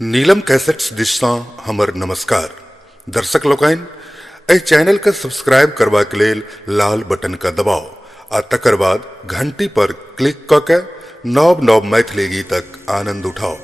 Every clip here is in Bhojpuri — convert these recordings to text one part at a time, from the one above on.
नीलम कैसेट्स दिशा हमर नमस्कार दर्शक लोकन एहि चैनल के सब्सक्राइब करबा के लेल लाल बटन का दबाव आ तकर बाद घंटी पर क्लिक क के नव नव मैथिली गीतक आनंद उठाओ।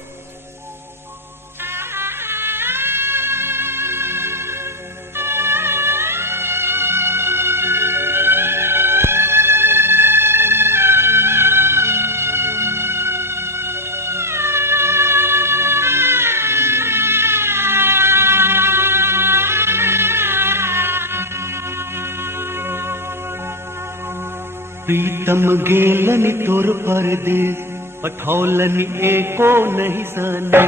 प्रीतम गेलनि तोर परदेस पठौलनि एको नहीं सने।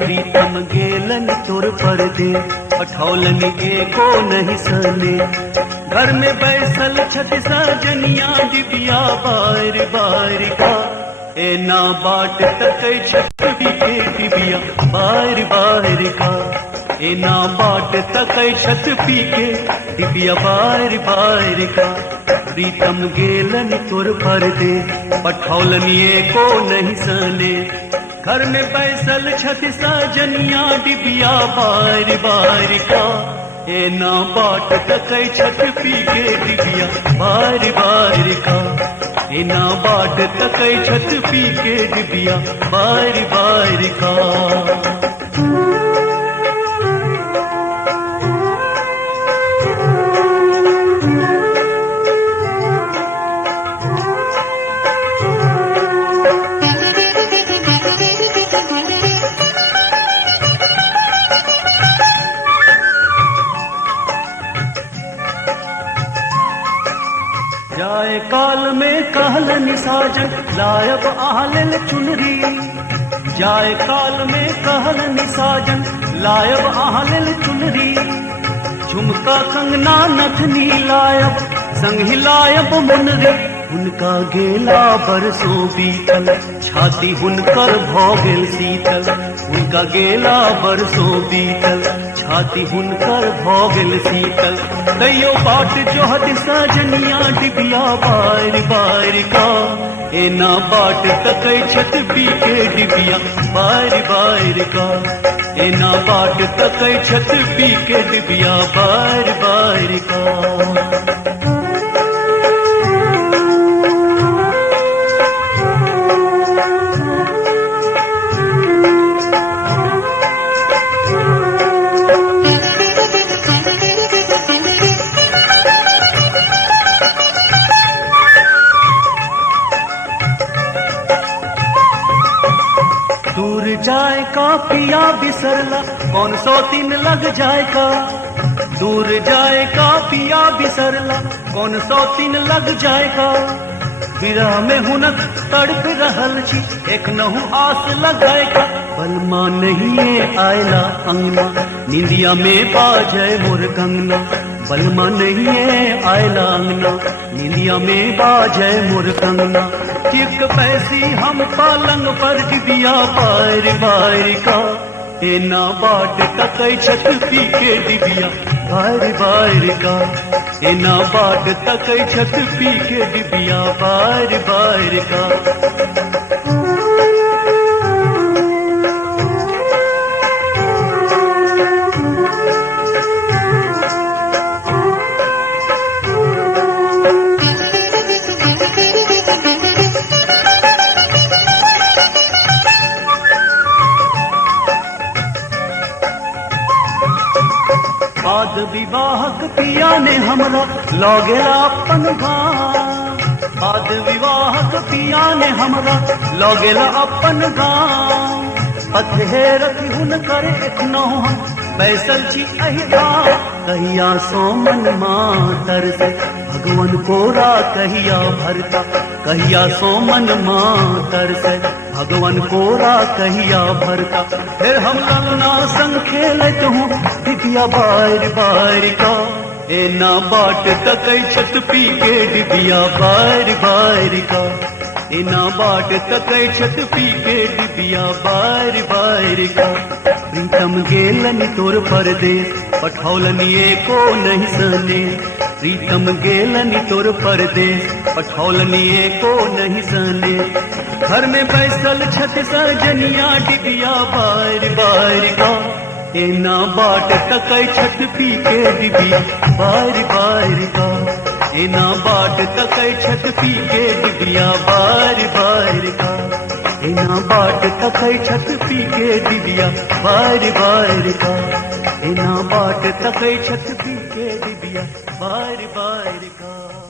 प्रीतम गेलनि तोर परदेस पठौलनि एको नहीं सने। घर में बैसल छथि सजनिया डिबिया बार बार का एना बाट तकै छथि के डिबिया बार बार का एना बाट तकै छथि के डिबिया बार बार का। प्रीतम गेलनि तोर परदेस पठौलनि एको नहीं सने। घर में बैसल छथि सजनिया डिबिया बार बार का एना बाट तकै छथि के डिबिया बार बार का एना बाट तकै छथि के डिबिया बार बार का। जाए काल में कहलनि साजन लायब आहलेल चुनरी। जाए काल में कहलनि साजन लायब आहलेल चुनरी। झुमका कंगना नथनी लायब संग लायब मुनरी। हुनका गेला बरसों बीतल छाती हुनकर भऽ गेल शीतल। हुनका गेला बरसों बीतल छाती हुनकर भऽ गेल शीतल। कहियो बाट जोहत सजनिया डिबिया बार बार का एना बाट तकै छथि के डिबिया बार बार का एना बाट तकै छथि के डिबिया बार बार का। दूर जाए का पिया बिसरला कौन सौ दिन लग जाए का। दूर जाए का पिया बिसरला कौन सौ दिन लग जाए का। विरह में हुनक तड़प रहल छी एक नहु आस लगाए का। बलमा नहीं आयला अंगना निंदिया में बाजै मोर कंगना। बलमा नहीं आयला अंगना निंदिया में बाजै मोर कंगना। एक पैसी हम पालंग पर डिबिया बार बार का एना बाट तकै छथि के डिबिया बार बार का एना बाट तकै छथि के डिबिया बार बार का। बाद विवाहक पिया ने हमरा लऽ गेला अपन गाँव। बाद विवाहक पिया ने हमरा लऽ गेला अपन गाँव। पथेरत हुनकर एखनहु हम बैसल छी एहि ठाम। कहिया सो मन मातर से भगवन कोरा कहिया भरता। कहिया सो मन मातर से भगवन कोरा कहिया भरता। फिर हम ललना संग खेलत हूँ डिबिया बार बार का एना बाट तकै छथि के डिबिया बार बार का एना बाट तकै छथि के डिबिया बार बार का। प्रीतम गेलनि तोर परदेस पठौलनि एको नहीं सने। प्रीतम गेलनि तोर परदेस पठौलनि एको नहीं सने घर में बैसल छत सजनिया डिबिया बार बार का एना बाट तकै छत पी के डिबिया बार बार का एना बाट तकै छत पी के डिबिया बार बार का एना बाट तकै छत पी के डिबिया बार बार का एना बाट तकै छत पी के डिबिया बार बार का।